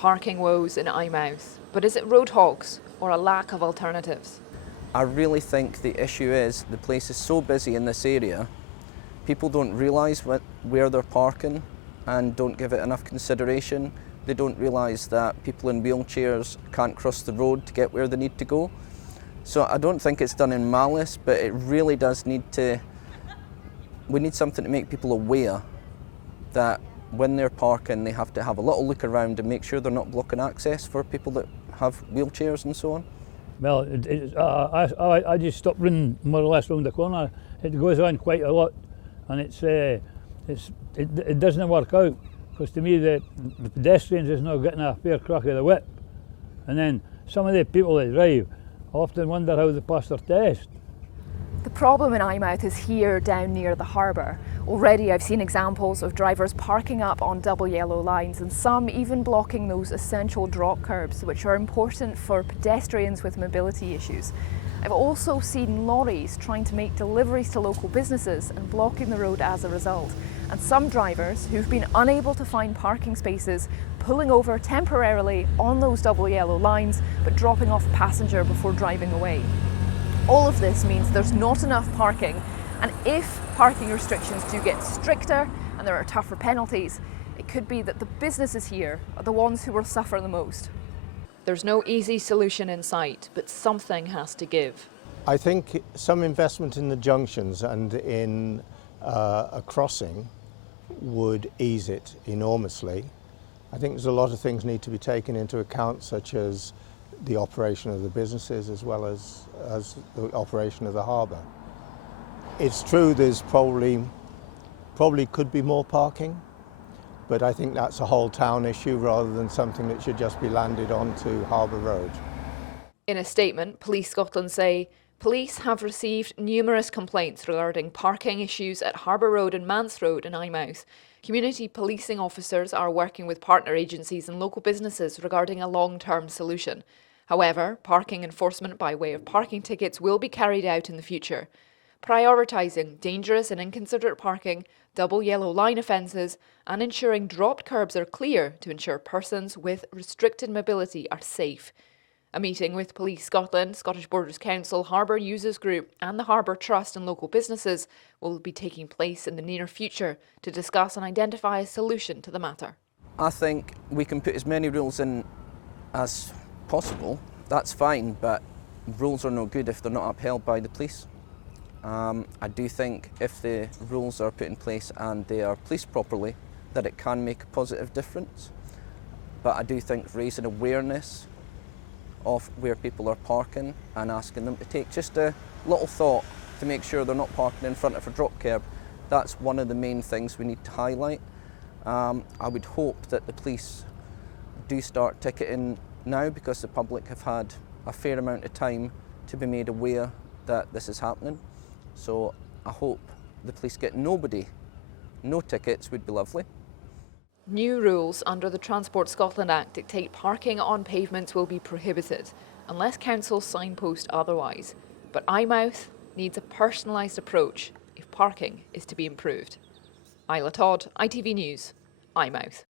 parking woes in Eyemouth, but is it road hogs or a lack of alternatives? I really think the issue is the place is so busy in this area, people don't realise where they're parking and don't give it enough consideration. They don't realise that people in wheelchairs can't cross the road to get where they need to go. So I don't think it's done in malice, but it really does we need something to make people aware that when they're parking they have to have a little look around and make sure they're not blocking access for people that have wheelchairs and so on. Well, I just stop running more or less round the corner. It goes on quite a lot, and it doesn't work out, because to me the pedestrians is not getting a fair crack of the whip, and then some of the people that drive I often wonder how they pass their test. The problem in Eyemouth is here down near the harbour. Already I've seen examples of drivers parking up on double yellow lines, and some even blocking those essential drop curbs which are important for pedestrians with mobility issues. I've also seen lorries trying to make deliveries to local businesses and blocking the road as a result. And some drivers who've been unable to find parking spaces pulling over temporarily on those double yellow lines but dropping off a passenger before driving away. All of this means there's not enough parking, and if parking restrictions do get stricter and there are tougher penalties, it could be that the businesses here are the ones who will suffer the most. There's no easy solution in sight, but something has to give. I think some investment in the junctions and in a crossing would ease it enormously. I think there's a lot of things need to be taken into account, such as the operation of the businesses as well as the operation of the harbour. It's true there's probably could be more parking, but I think that's a whole town issue rather than something that should just be landed onto Harbour Road. In a statement, Police Scotland say police have received numerous complaints regarding parking issues at Harbour Road and Manse Road in Eyemouth. Community policing officers are working with partner agencies and local businesses regarding a long-term solution. However, parking enforcement by way of parking tickets will be carried out in the future. Prioritising dangerous and inconsiderate parking, double yellow line offences, and ensuring dropped curbs are clear to ensure persons with restricted mobility are safe. A meeting with Police Scotland, Scottish Borders Council, Harbour Users Group and the Harbour Trust and local businesses will be taking place in the near future to discuss and identify a solution to the matter. I think we can put as many rules in as possible. That's fine, but rules are no good if they're not upheld by the police. I do think if the rules are put in place and they are policed properly, that it can make a positive difference. But I do think raising awareness of where people are parking and asking them to take just a little thought to make sure they're not parking in front of a drop curb, that's one of the main things we need to highlight. I would hope that the police do start ticketing now, because the public have had a fair amount of time to be made aware that this is happening. So I hope the police get no tickets would be lovely. New rules under the Transport Scotland Act dictate parking on pavements will be prohibited unless councils signpost otherwise. But Eyemouth needs a personalised approach if parking is to be improved. Isla Todd, ITV News, Eyemouth.